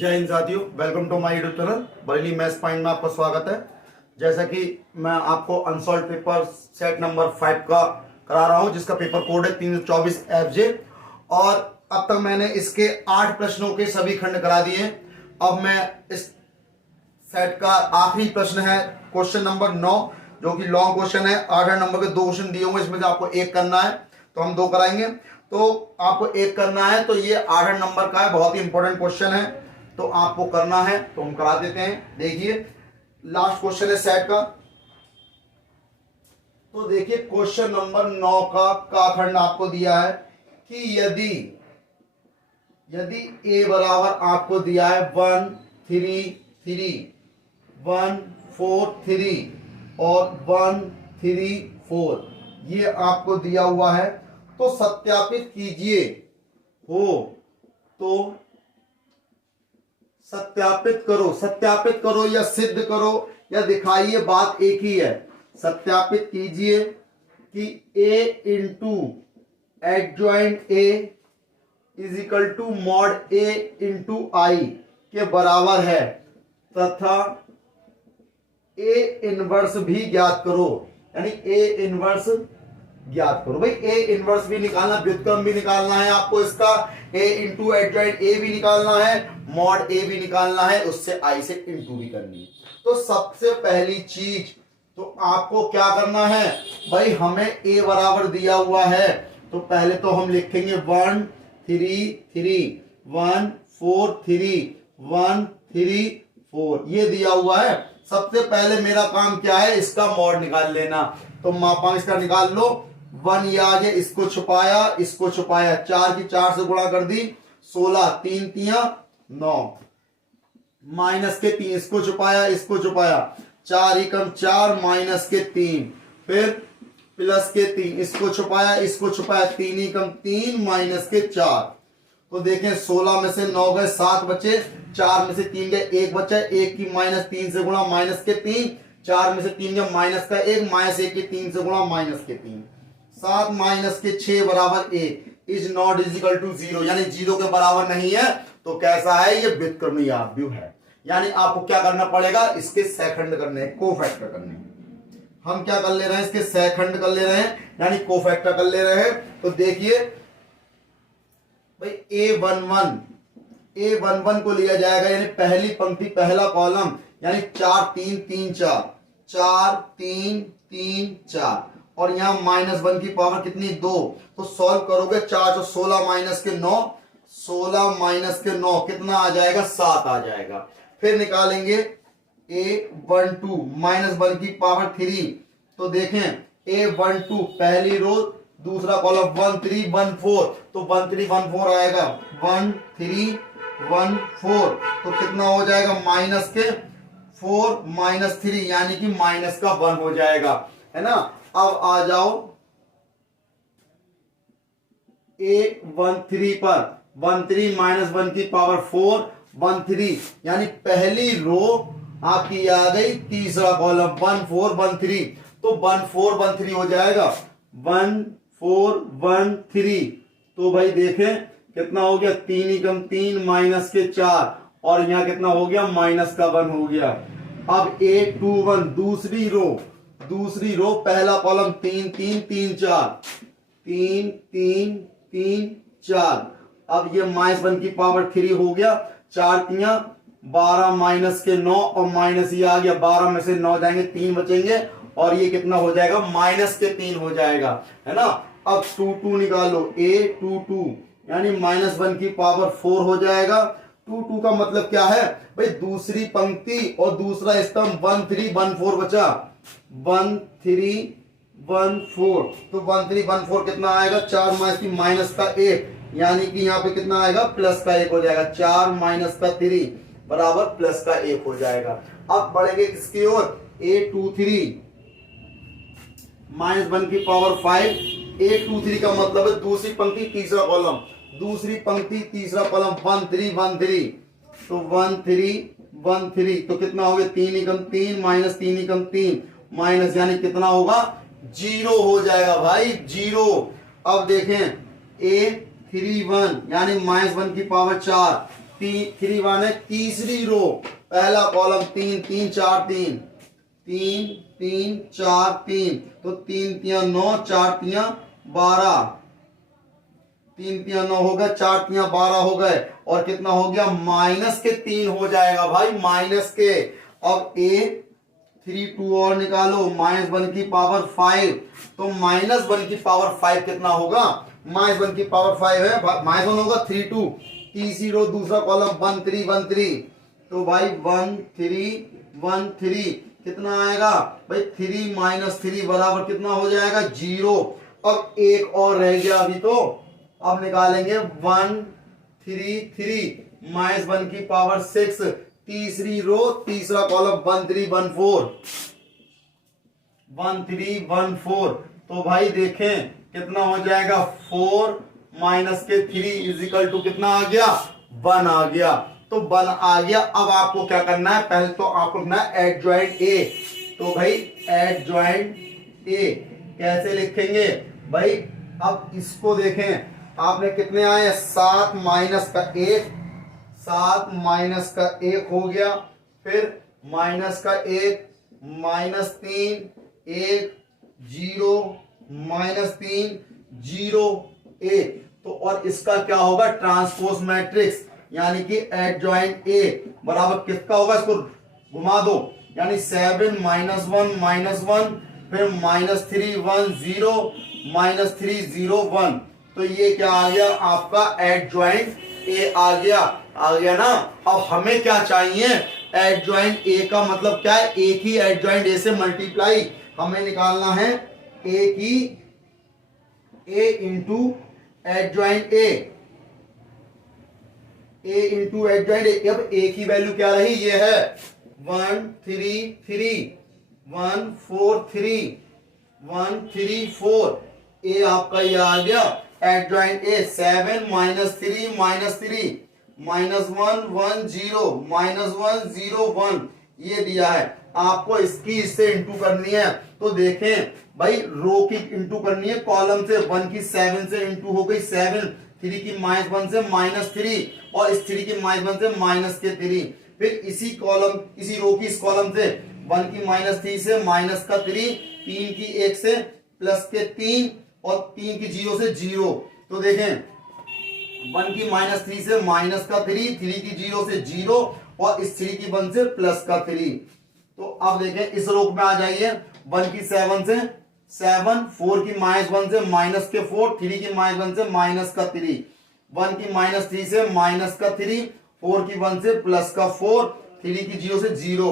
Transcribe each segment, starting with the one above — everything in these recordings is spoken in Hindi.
जय हिंद साथियों, welcome to my YouTube channel Bareilly maths point में आपका स्वागत है। जैसा कि मैं आपको अनसॉल्व पेपर सेट नंबर 5 का करा रहा हूं, जिसका पेपर कोड है 324 FJ। और अब तक मैंने इसके 8 प्रश्नों के सभी खंड करा दिए। अब मैं इस सेट का आखिरी प्रश्न है क्वेश्चन नंबर 9, जो कि लॉन्ग क्वेश्चन है। 8 नंबर के 2 क्वेश्चन दिए हुए, इसमें से आपको एक करना है, तो हम 2 कराएंगे। तो आपको एक करना है, तो ये 8 नंबर का है, बहुत ही इंपॉर्टेंट क्वेश्चन है, तो आपको करना है, तो हम करा देते हैं। देखिए लास्ट क्वेश्चन है सेट का। तो देखिए क्वेश्चन नंबर 9 का खंड आपको दिया है कि यदि a बराबर आपको दिया है 1 3 3 1 4 3 और 1 3 4, ये आपको दिया हुआ है। तो सत्यापित कीजिए, हो तो सत्यापित करो या सिद्ध करो या दिखाइए, बात एक ही है। सत्यापित कीजिए कि a into adjoint a is equal to mod a into I के बराबर है, तथा a इनवर्स भी ज्ञात करो। यानी a इनवर्स ज्ञात करो। भाई a इनवर्स भी निकालना, व्युत्क्रम भी निकालना है आपको इसका, a इंटू एडजॉइंट a भी निकालना है, मॉड a भी निकालना है, उससे i से इंटू भी करनी है। तो सबसे पहली चीज तो आपको क्या करना है भाई, हमें a बराबर दिया हुआ है, तो पहले तो हम लिखेंगे 1 3 3 1 4 3 1 3 4, ये दिया हुआ है। सबसे पहले मेरा काम क्या है, इसका मॉड निकाल लेना। तो मापांक इसका निकाल लो। 1 ये आगे, इसको छुपाया, 4 की 4 से गुणा कर दी, 16 3 तिया 9, माइनस के 3, इसको छुपाया 4 एकम 4 माइनस के 3, फिर प्लस के 3, इसको छुपाया 3 एकम 3 माइनस के 4। तो देखें 16 में से 9 गए, 7 बचे, 4 में से 3 गए, 1 बचा, 1 की माइनस 3 से गुणा माइनस के 3, 4 में से 3 गए माइनस का 1, माइनस 1 के 3 से गुणा माइनस के 3, 7 माइनस के 6 बराबर 1 is not is equal to 0, यानी 0 के बराबर नहीं है। तो कैसा है, ये व्युत्क्रमी आव्यूह है। यानी आपको क्या करना पड़ेगा, इसके सेकंड करने, कोफैक्टर करने। हम क्या कर ले रहे हैं, इसके सेकंड कर ले रहे हैं, यानी कोफैक्टर कर ले रहे हैं। तो देखिए भाई a11 को लिया जाएगा, यानी पहली पंक्ति पहला कॉलम, यानी 4 3 3 4 4 3 3 4, और यहां -1 की पावर कितनी, 2। तो सॉल्व करोगे, 4 तो 16 माइनस के 9, 16 माइनस के 9 कितना आ जाएगा, 7 आ जाएगा। फिर निकालेंगे a12 -1 की पावर 3। तो देखें a12 पहली रो, दूसरा कॉलम 1 3 1 4, तो 1 3 1 4 आएगा, 1 3 1 4, तो कितना हो जाएगा, माइनस के 4 माइनस 3, यानी कि माइनस का 1 हो जाएगा, है ना। अब आ जाओ a13 पर, 1 3 -1 की पावर 4 1 3, यानी पहली रो आपकी आ गई, तीसरा कॉलम 1 4 1 3, तो 1 4 1 3 हो जाएगा, 1 4 1 3। तो भाई देखें कितना हो गया, 3 एकम 3 माइनस के 4, और यहां कितना हो गया, माइनस का 1 हो गया। अब a21 दूसरी रो पहला कॉलम 3 3 3 4 3 3 3 4, अब ये -1 की पावर 3 हो गया, 4 तिया 12 माइनस के 9, और माइनस ये आ गया, 12 में से 9 जाएंगे, 3 बचेंगे, और ये कितना हो जाएगा, माइनस के 3 हो जाएगा, है ना। अब 2 2 निकालो, a22 यानी -1 की पावर 4 हो जाएगा। 2 2 का मतलब क्या है भाई, दूसरी पंक्ति और दूसरा स्तंभ 1 3 1 4 बचा, 1 3 1 4, तो 1 3 1 4 कितना आएगा, 4 माइनस का 1, यानी कि यहाँ पे कितना आएगा, प्लस का 1 हो जाएगा, 4 माइनस का 3 बराबर प्लस का 1 हो जाएगा। अब बढ़ेंगे किसकी ओर, a23 -1 की पावर 5, a23 का मतलब है दूसरी पंक्ति तीसरा कॉलम, 1 3 1 3, तो 1 3 1 3, तो कितना हो गया, 3 एकम 3 माइनस 3 एकम 3 माइनस, यानी कितना होगा, 0 हो जाएगा भाई, 0। अब देखें a31 यानी -1 की पावर 4, 3 1 है, तीसरी रो पहला कॉलम 3 3 4 3 3 3 4 3, तो 3 3 9 4 3 12, 3 3 9 हो गए, 4 3 12 हो गए, और कितना हो गया माइनस के 3 हो जाएगा भाई, माइनस के। अब ए 3 2 और निकालो, -1 की पावर 5, तो -1 की पावर 5 कितना होगा, -1 की पावर 5 है, -1 होगा 3 2, तीसरी रो दूसरा कॉलम 1 3 1 3, तो भाई 1 3 1 3 कितना आएगा भाई 3 -3 बराबर कितना हो जाएगा 0। अब एक और रह गया अभी, तो अब निकालेंगे 1 3 3 -1 की पावर 6, तीसरी रो तीसरा कॉलम 1 3 1 4 1 3 1 4, तो भाई देखें कितना हो जाएगा 4 माइनस के 3 इजिकल टू कितना आ गया 1 आ गया, तो 1 आ गया। अब आपको क्या करना है, पहले तो आपको करना है एडजॉइंट ए, तो भाई एडजॉइंट ए कैसे लिखेंगे भाई, अब इसको देखें आपने कितने आए 7 माइनस का 1, 7 माइनस का 1 हो गया, फिर माइनस का 1 -3 1 0 -3 0 1, तो और इसका क्या होगा ट्रांसपोज मैट्रिक्स, यानी कि एडजॉइंट ए बराबर किसका होगा, इसको घुमा दो, यानी 7 -1 -1, फिर -3 1 0 -3 0 1, तो ये क्या आ गया आपका एडजॉइंट ए आ गया ना। अब हमें क्या चाहिए, एडजॉइंट ए का मतलब क्या है, एक ही एडजॉइंट ए से मल्टीप्लाई हमें निकालना है, ए की A into adjoint A into adjoint A. अब ए की वैल्यू क्या रही, ये है 1 3 3 1 4 3 1 3 4, ए आपका ये आ गया एडजॉइंट ए। 7 -3 -3 -1 1 0 -1 0 1, ये दिया है आपको, इसकी इससे इंटू करनी है, तो देखें भाई रो की इंटू करनी है कॉलम से, 1 की 7 से इंटू हो गई 7, 3 की -1 से -3, और इस 3 की -1 से -3, फिर इसी रो की इस कॉलम से 1 की -3 से माइनस का 3, 3 की 1 से प्लस के 3, और 3 की 0 से 0, तो देखें 1 की -3 से माइनस का 3, 3 की 0 से 0, और इस 3 की 1 से प्लस का 3, तो अब देखें इस रो में आ जाइए, 1 की 7 से 7, 4 की -1 से माइनस के 4, 3 की -1 से माइनस का 3, 1 की -3 से माइनस का 3, 4 की 1 से प्लस का 4, 3 की 0 से 0,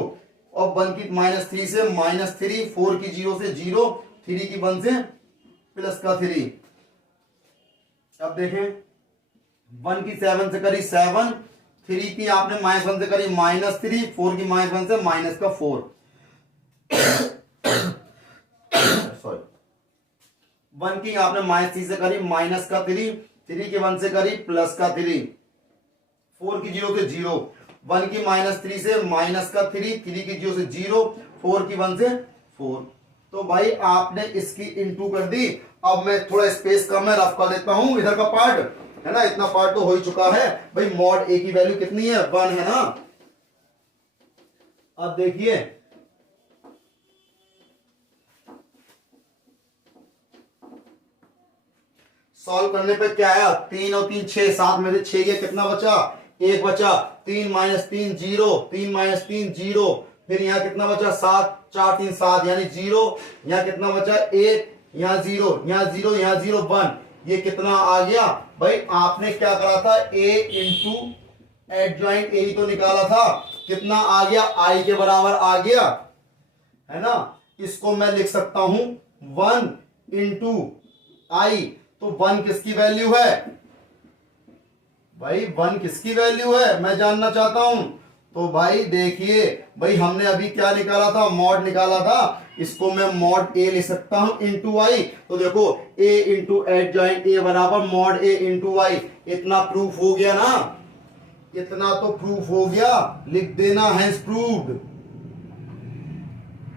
और 1 की -3 से -3, 4 की 0 से 0, 3 की 1 से प्लस का 3। अब देखें 1 की 7 से करी 7, 3 की आपने -1 से करी -3, 4 की -1 से माइनस का 4, सॉरी 1 की आपने -3 से करी माइनस का 3, 3 की 1 से करी प्लस का 3, 4 की 0 से 0, 1 की -3 से माइनस का 3, 3 की 0 से 0, 4 की 1 से 4, तो भाई आपने इसकी इंटू कर दी। अब मैं थोड़ा स्पेस कम है, रफ कर देता हूं इधर का पार्ट, है ना, इतना पार्ट तो हो ही चुका है भाई। मॉड ए की वैल्यू कितनी है 1 है ना। अब देखिए सॉल्व करने पे क्या आया, 3 और 3 6, 7 में से 6 गया, कितना बचा 1 बचा, 3 -3 0, 3 -3 0, फिर यहाँ कितना बचा 7, 4 3 7 यानी 0, यहाँ कितना बचा 1, यहाँ 0, यहाँ 0, यहाँ 0 1, ये कितना आ गया भाई, आपने क्या करा था a इंटू एडजॉइंट ए तो निकाला था, कितना आ गया i के बराबर आ गया, है ना। इसको मैं लिख सकता हूं 1 इंटू आई, तो 1 किसकी वैल्यू है भाई, 1 किसकी वैल्यू है मैं जानना चाहता हूं। तो भाई देखिए भाई हमने अभी क्या निकाला था, मॉड निकाला था, इसको मैं मॉड ए लिख सकता हूं इंटू आई, तो देखो a इंटू एडजॉइंट ए बराबर मॉड ए इंटू आई, इतना प्रूफ हो गया ना, इतना तो प्रूफ हो गया, लिख देना हैंस प्रूव्ड,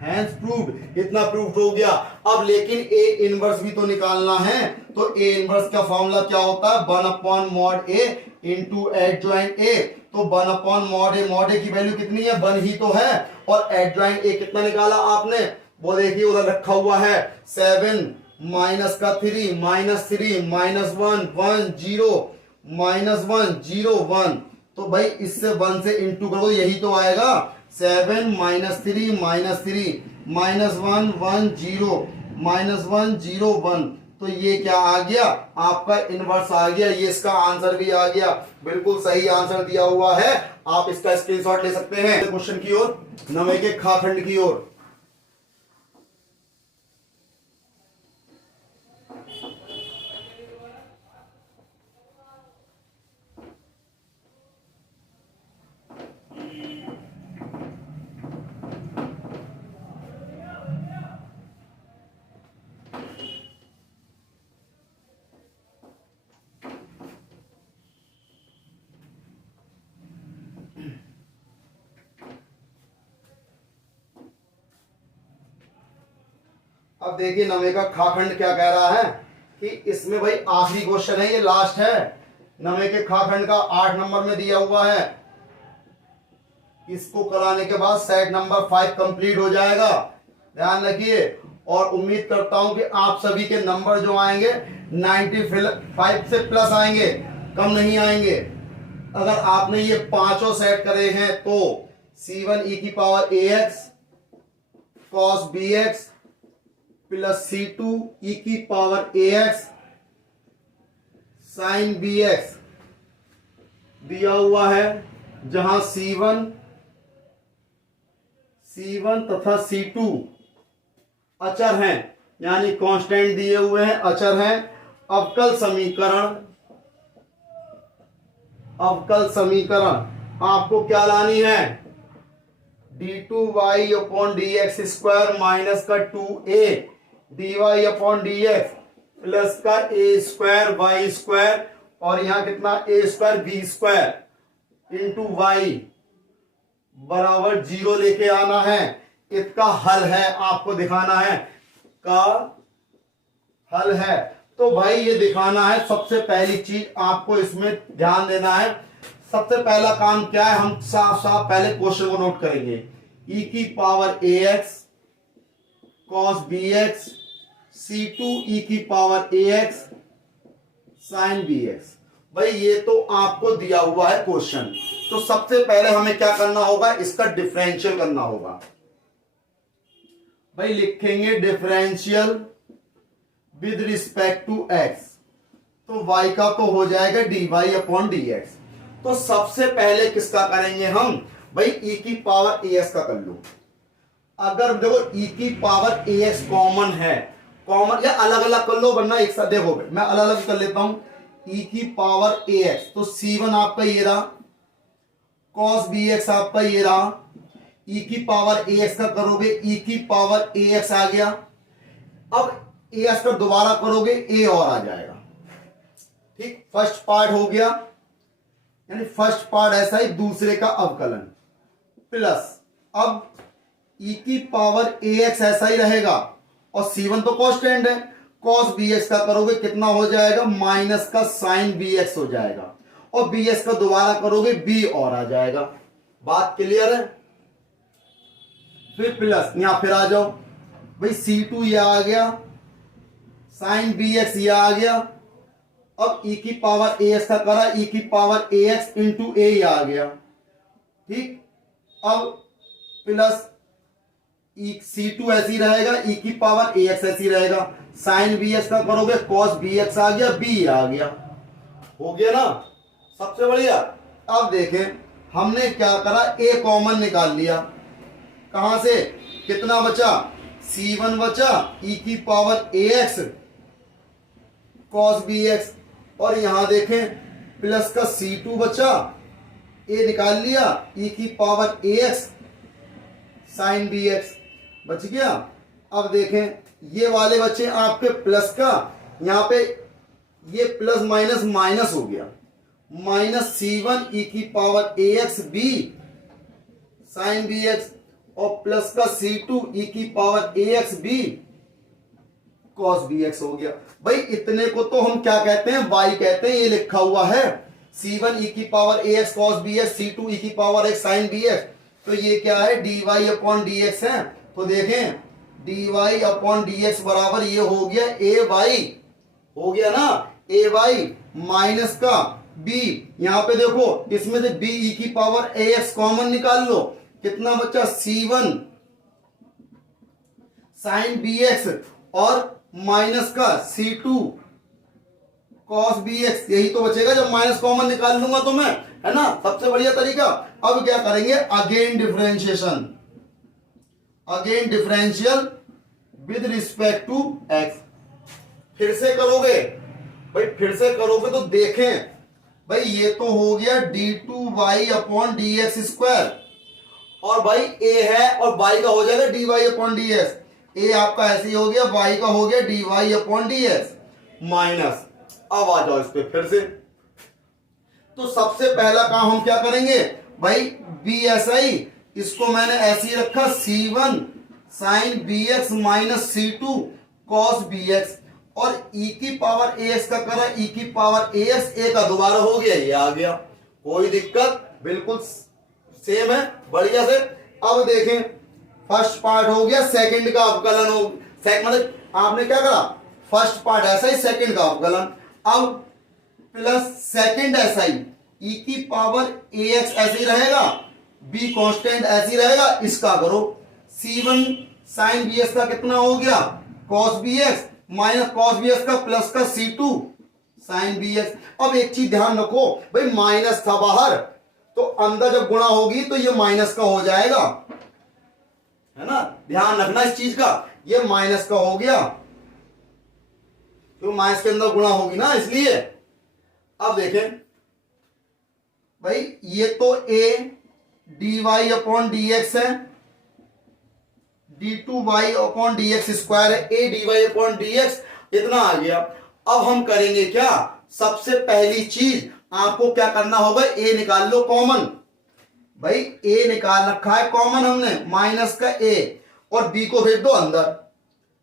हैंस प्रूव्ड, इतना प्रूफ हो गया। अब लेकिन ए इनवर्स भी तो निकालना है, तो ए इनवर्स का फॉर्मूला क्या होता है 1 अपॉन मॉड ए इंटू एडजॉइंट ए, तो 1/mod ए की वैल्यू कितनी है, 1 ही तो है, और एडजॉइंट ए कितना निकाला आपने, वो देखिए उधर रखा हुआ है 7 माइनस का 3 माइनस 3 माइनस 1 1 0 माइनस 1 0 1, तो भाई इससे 1 से इंटू करो यही तो आएगा, 7 माइनस 3 माइनस 3 माइनस 1 1 0 माइनस 1 0 1, तो ये क्या आ गया आपका इनवर्स आ गया, ये इसका आंसर भी आ गया, बिल्कुल सही आंसर दिया हुआ है। आप इसका स्क्रीनशॉट ले सकते हैं क्वेश्चन की ओर, 9वें के खा खंड की ओर। अब देखिए 9वें का खाखंड क्या कह रहा है कि इसमें भाई आखिरी क्वेश्चन है, ये लास्ट है। 9वें के खाखंड का 8 नंबर में दिया हुआ है, इसको कराने के बाद सेट नंबर 5 कंप्लीट हो जाएगा, ध्यान रखिए। और उम्मीद करता हूं कि आप सभी के नंबर जो आएंगे 95 से प्लस आएंगे, कम नहीं आएंगे। अगर आपने ये पांचों सेट करे हैं तो C1 e की power ax cos bx plus C2 e की पावर ax sin bx दिया हुआ है, जहां C1 तथा C2 अचर हैं, यानी कांस्टेंट दिए हुए हैं, अचर हैं। अवकल समीकरण आपको क्या लानी है, d2y upon dx square minus का 2a dy upon dx plus का a स्क्वायर y स्क्वायर, और यहां कितना a square b square into y बराबर 0 लेके आना है। इसका हल है, आपको दिखाना है का हल है। तो भाई ये दिखाना है, सबसे पहली चीज आपको इसमें ध्यान देना है। सबसे पहला काम क्या है, हम साफ साफ पहले क्वेश्चन को नोट करेंगे। e की power ax cos bx C2 e की पावर ax sin bx, भाई ये तो आपको दिया हुआ है क्वेश्चन। तो सबसे पहले हमें क्या करना होगा, इसका डिफरेंशियल करना होगा। भाई लिखेंगे differential with respect to x, तो y का तो हो जाएगा dy अपॉन dx। तो सबसे पहले किसका करेंगे हम, भाई e की पावर ax का कर लो। अगर देखो e की पावर ax कॉमन है, कॉमन या अलग अलग कर लो, वरना एक साथ देखो मैं अलग अलग कर लेता हूं। e की पावर ax, तो C1 आपका ये रहा, cos bx आपका ये रहा, e की पावर ax का करोगे e की पावर ax आ गया। अब ax का दोबारा करोगे a और आ जाएगा, ठीक। फर्स्ट पार्ट हो गया, यानी फर्स्ट पार्ट ऐसा ही, दूसरे का अवकलन प्लस अब e की पावर ax ऐसा ही रहेगा, और C1 तो कांस्टेंट है, cos bx का करोगे कितना हो जाएगा, माइनस का sin bx हो जाएगा, और bx का दोबारा करोगे b और आ जाएगा। बात क्लियर है। फिर प्लस यहां फिर आ जाओ, भाई C2 ये आ गया, sin bx ये आ गया। अब e की पावर ax का करा, e की पावर ax इंटू a ये आ गया, ठीक। अब प्लस C2 ऐसी रहेगा, e की पावर ax ऐसी रहेगा, sin bx का करोगे cos bx आ गया, b आ गया, हो गया ना, सबसे बढ़िया। अब देखें हमने क्या करा, a कॉमन निकाल लिया, कहां से कितना बचा, C1 बचा, e की पावर ax cos bx, और यहां देखें प्लस का C2 बचा, a निकाल लिया, e की पावर ax sin bx बच गया। अब देखें ये वाले बच्चे आपके प्लस का, यहां पे ये प्लस माइनस माइनस हो गया, माइनस C1 e की power ax b sin bx, और प्लस का C2 e की power ax b cos bx हो गया। भाई इतने को तो हम क्या कहते हैं, y कहते हैं, ये लिखा हुआ है। C1 e की power ax cos bx, C2 e की पावर x sin bx। तो ये क्या है, dy अपॉन dx है। तो देखें dy अपॉन dx बराबर ये हो गया ay, हो गया ना ay माइनस का b। यहां पे देखो इसमें से b e की पावर ax कॉमन निकाल लो, कितना बच्चा C1 sin bx और माइनस का C2 cos bx, यही तो बचेगा जब माइनस कॉमन निकाल लूंगा तो मैं, है ना, सबसे बढ़िया तरीका। अब क्या करेंगे, again differentiation, again differential with respect to x। फिर से करोगे भाई, फिर से करोगे तो देखें भाई ये तो हो गया d2y अपॉन dx स्क्वायर, और भाई a है और y का हो जाएगा dy अपॉन dx। a आपका ऐसे ही हो गया, y का हो गया dy अपॉन dx माइनस। अब आ जाओ इस पे फिर से। तो सबसे पहला काम हम क्या करेंगे भाई, bsi इसको मैंने ऐसे ही रखा C1 sin bx minus C2 cos bx, और e की पावर ax का करा e की पावर ax, a का दोबारा हो गया, ये आ गया, कोई दिक्कत, बिल्कुल सेम है, बढ़िया से। अब देखें फर्स्ट पार्ट हो गया, सेकंड का अवकलन हो, मतलब आपने क्या करा, फर्स्ट पार्ट ऐसा ही, सेकंड का अवकलन। अब प्लस सेकंड ऐसा ही, e की पावर ax ऐसे ही रहेगा, b कांस्टेंट ऐसे ही रहेगा, इसका करो C1 sin bx का कितना हो गया cos bx minus cos bx का प्लस का C2 sin bx। अब एक चीज ध्यान रखो भाई, माइनस था बाहर तो अंदर जब गुणा होगी तो ये माइनस का हो जाएगा, है ना, ध्यान रखना इस चीज का, ये माइनस का हो गया, तो माइनस के अंदर गुणा होगी ना, इसलिए। अब देखें भाई ये तो a dy अपॉन dx है, d2y अपॉन dx स्क्वायर है, a dy अपॉन dx इतना आ गया। अब हम करेंगे क्या, सबसे पहली चीज आपको क्या करना होगा, a निकाल लो कॉमन। भाई a निकाल रखा है कॉमन हमने, माइनस का a, और b को भेज दो अंदर।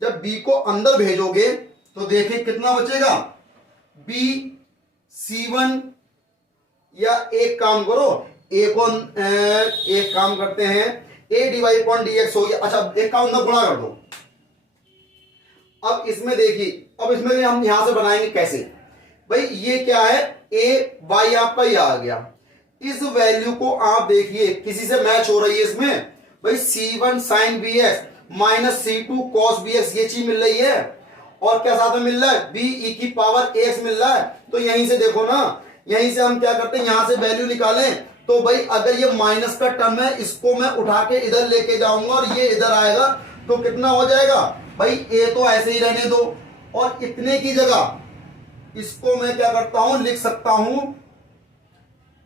जब b को अंदर भेजोगे तो देखिए कितना बचेगा, b C1, या एक काम करो, a को एक काम करते हैं, a dy अपॉन dx हो गया। अच्छा एक काम अंदर गुणा कर दो। अब इसमें देखिए, अब इसमें हम यहां से बनाएंगे कैसे, भाई ये क्या है, a y आपका ये आ गया, इस वैल्यू को आप देखिए किसी से मैच हो रही है इसमें, भाई C1 sin bx minus C2 cos bx, ये चीज मिल रही है, और क्या साथ में मिल रहा है, b e की पावर ax मिल रहा है। तो यहीं से देखो ना, यहीं से हम क्या करते हैं, यहां से वैल्यू निकालें, तो भाई अगर ये माइनस का टर्म है, इसको मैं उठा के इधर लेके जाऊंगा और ये इधर आएगा, तो कितना हो जाएगा भाई, a तो ऐसे ही रहने दो, और इतने की जगह इसको मैं क्या करता हूं, लिख सकता हूं,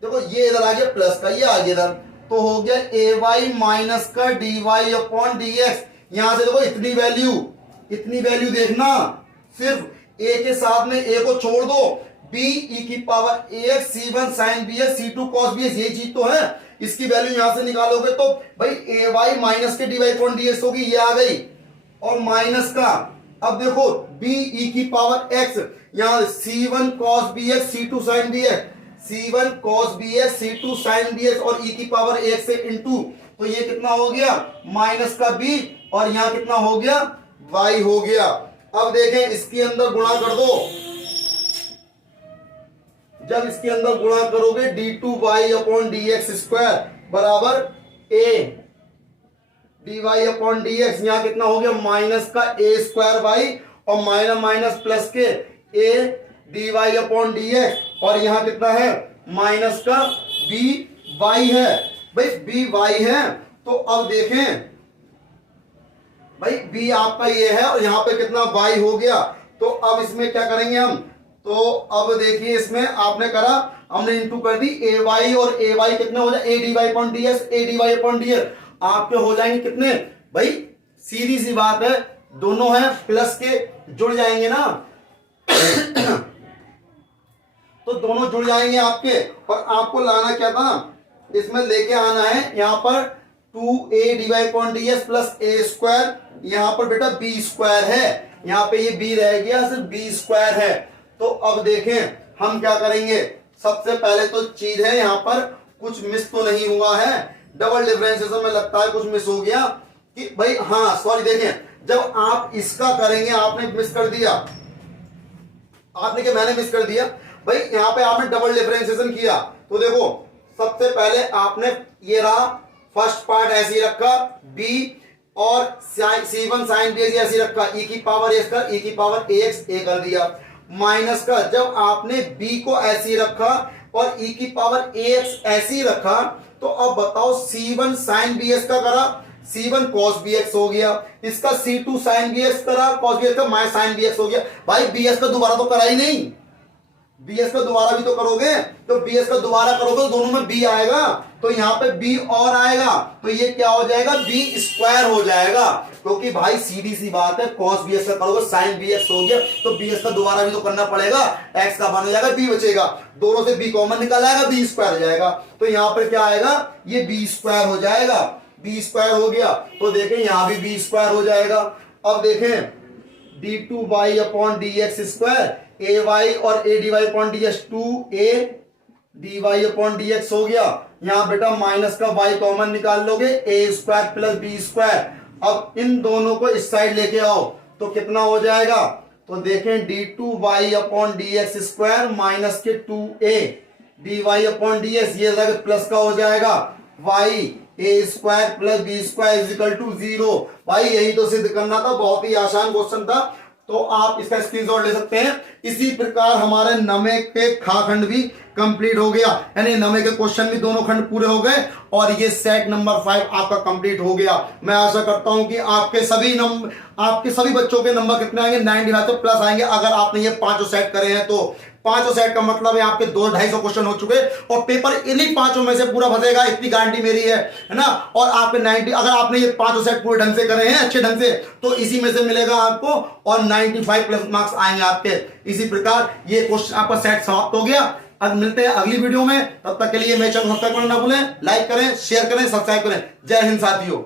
देखो ये इधर आ गया प्लस का, ये आ गया इधर, तो हो गया ay माइनस का dy अपॉन dx। यहां से देखो इतनी वैल्यू देखना, सिर्फ a के साथ में a को छोड़ दो, b e की power ax C1 sin bx C2 cos bx, ये चीज तो है, इसकी वैल्यू यहां से निकालोगे तो भाई ay माइनस के dy अपॉन dx होगी, ये आ गई, और माइनस का, अब देखो b e की पावर x, यहां C1 cos bx C2 sin bx, C1 cos bx C2 sin bx, और e की पावर x से इंटू, तो ये कितना हो गया, माइनस का b, और यहां कितना हो गया, y हो गया। अब देखें इसके अंदर गुणा कर दो, जब इसके अंदर गुणा करोगे d2y अपॉन dx स्क्वायर बराबर a dy अपॉन dx, यहां कितना हो गया, माइनस का a स्क्वायर y, और माइनस माइनस प्लस के a dy अपॉन dx, और यहां कितना है, माइनस का by है, भाई by है। तो अब देखें भाई b आपका ये है, और यहां पे कितना y हो गया, तो अब इसमें क्या करेंगे हम, तो अब देखिए इसमें आपने करा, हमने इंटू कर दी ay, और ay कितने हो जाए, a dy अपॉन dx, आपके हो जाएंगे कितने, भाई सीधी सी बात है, दोनों है प्लस के जुड़ जाएंगे ना तो दोनों जुड़ जाएंगे आपके, और आपको लाना क्या था, इसमें लेके आना है यहां पर 2a dy upon dx plus a square, यहां पर बेटा b स्क्वायर है, यहां पे ये b रह गया, सिर्फ b स्क्वायर है। तो अब देखें हम क्या करेंगे, सबसे पहले तो चीज है यहां पर कुछ मिस तो नहीं हुआ है, डबल डिफरेंशिएशन में लगता है कुछ मिस हो गया कि भाई, हाँ सॉरी, देखें जब आप इसका करेंगे, आपने मिस कर दिया, आपने क्या, मैंने मिस कर दिया भाई, यहां पे आपने डबल डिफरेंशिएशन किया तो देखो सबसे पहले आपने ये रहा फर्स्ट पार्ट ऐसे ही रखा बी, और C1 साइन बी ऐसे रखा, e की पावर एक्स का, e की पावर ax a कर दिया, माइनस का जब आपने b को ऐसे ही रखा और e की पावर ax ऐसे ही रखा, तो अब बताओ C1 साइन bx का करा, C1 cos bx हो गया, इसका C2 साइन bx करा, cos bx का माइनस साइन bx हो गया। भाई bs का दोबारा तो करा ही नहीं, bs का दोबारा भी तो करोगे, तो bs का दोबारा करोगे तो दोनों में b आएगा, तो यहाँ पे b और आएगा, तो ये क्या हो जाएगा, b स्क्वायर हो जाएगा, क्योंकि भाई सीधी सी बात है, cos bs का करोगे साइन bx हो गया, तो bs का दोबारा भी तो करना पड़ेगा, x का बन जाएगा, b बचेगा, दोनों से b कॉमन निकाल आएगा, b स्क्वायर हो जाएगा, तो यहाँ पर क्या आएगा, ये b स्क्वायर हो जाएगा, b स्क्वायर हो गया, तो देखें यहाँ भी b स्क्वायर हो जाएगा। अब देखें d2y upon dx square, ay और a dy upon dx, 2a dy upon dx हो गया, यहाँ बेटा माइनस का y कॉमन निकाल लोगे, a square plus b square. अब इन दोनों को इस साइड लेके आओ तो कितना हो जाएगा, तो देखें d2y upon dx square minus के 2a dy अपॉन dx, ये लगे प्लस का हो जाएगा, y a square plus B square is equal to 0। भाई यही तो सिद्ध करना था, बहुत ही आसान क्वेश्चन था, तो आप इसका स्क्रीनशॉट ले सकते हैं। इसी प्रकार हमारे नमे के खा खंड भी कंप्लीट हो गया, यानी नमे के क्वेश्चन भी दोनों खंड पूरे हो गए और ये सेट नंबर 5 आपका कंप्लीट हो गया। मैं आशा करता हूं कि आपके सभी बच्चों के नंबर कितने आएंगे, 95 से प्लस आएंगे, अगर आपने ये पांचों सेट करे हैं तो। पांचों सेट का मतलब है आपके 200-250 क्वेश्चन हो चुके और पेपर इन्हीं पांचों में से पूरा फंसेगा, इतनी गारंटी मेरी है ना। और आपके 90, अगर आपने ये पांचों सेट पूरे ढंग से करे हैं, अच्छे ढंग से, तो इसी में से मिलेगा आपको और 95 प्लस मार्क्स आएंगे आपके। इसी प्रकार ये क्वेश्चन आपका सेट समाप्त हो गया। अब मिलते हैं अगली वीडियो में, तब तक के लिए मेरे चैनल सब्सक्राइब करना ना भूलें, लाइक करें, शेयर करें, सब्सक्राइब करें। जय हिंद साथियों।